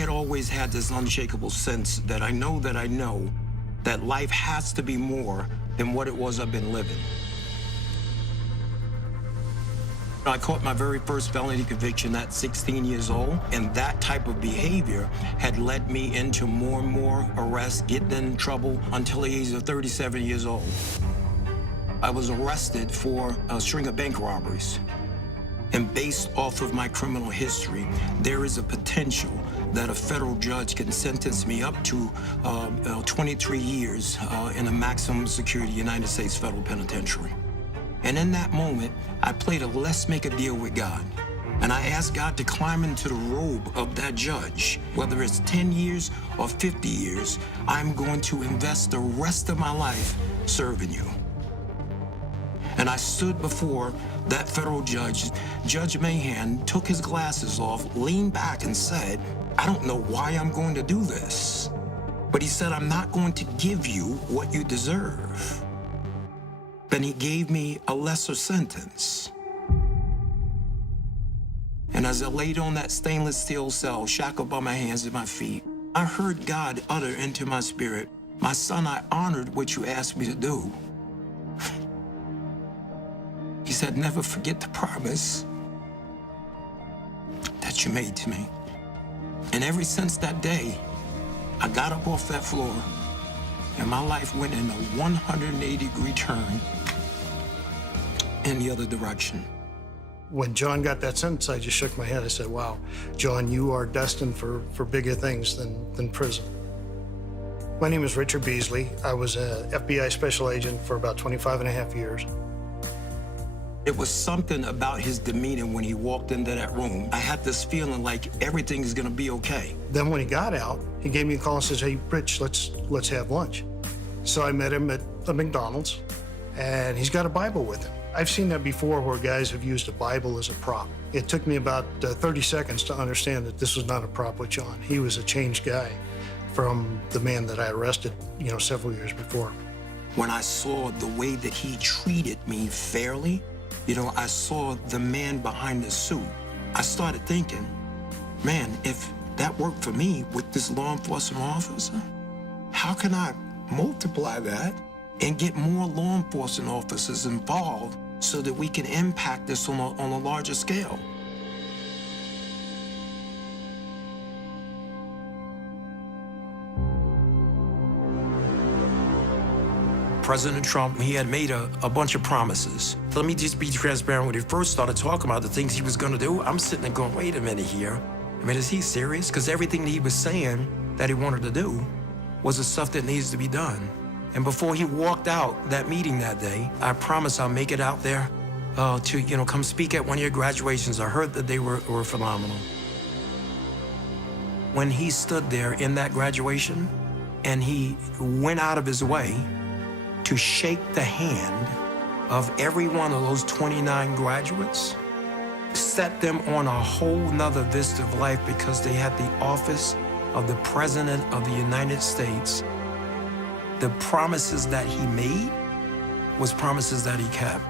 had always had this unshakable sense that I know that life has to be more than what it was I've been living. I caught my very first felony conviction at 16 years old, and that type of behavior had led me into more and more arrests, getting in trouble until the age of 37 years old. I was arrested for a string of bank robberies. And based off of my criminal history, there is a potential that a federal judge can sentence me up to 23 years in a maximum security United States federal penitentiary. And in that moment, I played a let's make a deal with God. And I asked God to climb into the robe of that judge. Whether it's 10 years or 50 years, I'm going to invest the rest of my life serving you. And I stood before that federal judge. Judge Mahan took his glasses off, leaned back and said, I don't know why I'm going to do this. But he said, I'm not going to give you what you deserve. Then he gave me a lesser sentence. And as I laid on that stainless steel cell, shackled by my hands and my feet, I heard God utter into my spirit, my son, I honored what you asked me to do. He said, never forget the promise that you made to me. And ever since that day, I got up off that floor and my life went in a 180-degree turn in the other direction. When John got that sentence, I just shook my head. I said, wow, John, you are destined for bigger things than prison. My name is Richard Beasley. I was an FBI special agent for about 25 and a half years. It was something about his demeanor when he walked into that room. I had this feeling like everything's gonna be okay. Then when he got out, he gave me a call and says, hey, Rich, let's have lunch. So I met him at the McDonald's, and he's got a Bible with him. I've seen that before where guys have used a Bible as a prop. It took me about 30 seconds to understand that this was not a prop with John. He was a changed guy from the man that I arrested, several years before. When I saw the way that he treated me fairly, I saw the man behind the suit. I started thinking, man, if that worked for me with this law enforcement officer, how can I multiply that and get more law enforcement officers involved so that we can impact this on a larger scale? President Trump, he had made a bunch of promises. Let me just be transparent. When he first started talking about the things he was gonna do, I'm sitting there going, wait a minute here. I mean, is he serious? Because everything that he was saying that he wanted to do was the stuff that needs to be done. And before he walked out that meeting that day, I promised I'll make it out there to, come speak at one of your graduations. I heard that they were phenomenal. When he stood there in that graduation and he went out of his way to shake the hand of every one of those 29 graduates, set them on a whole nother vista of life because they had the office of the President of the United States. The promises that he made was promises that he kept.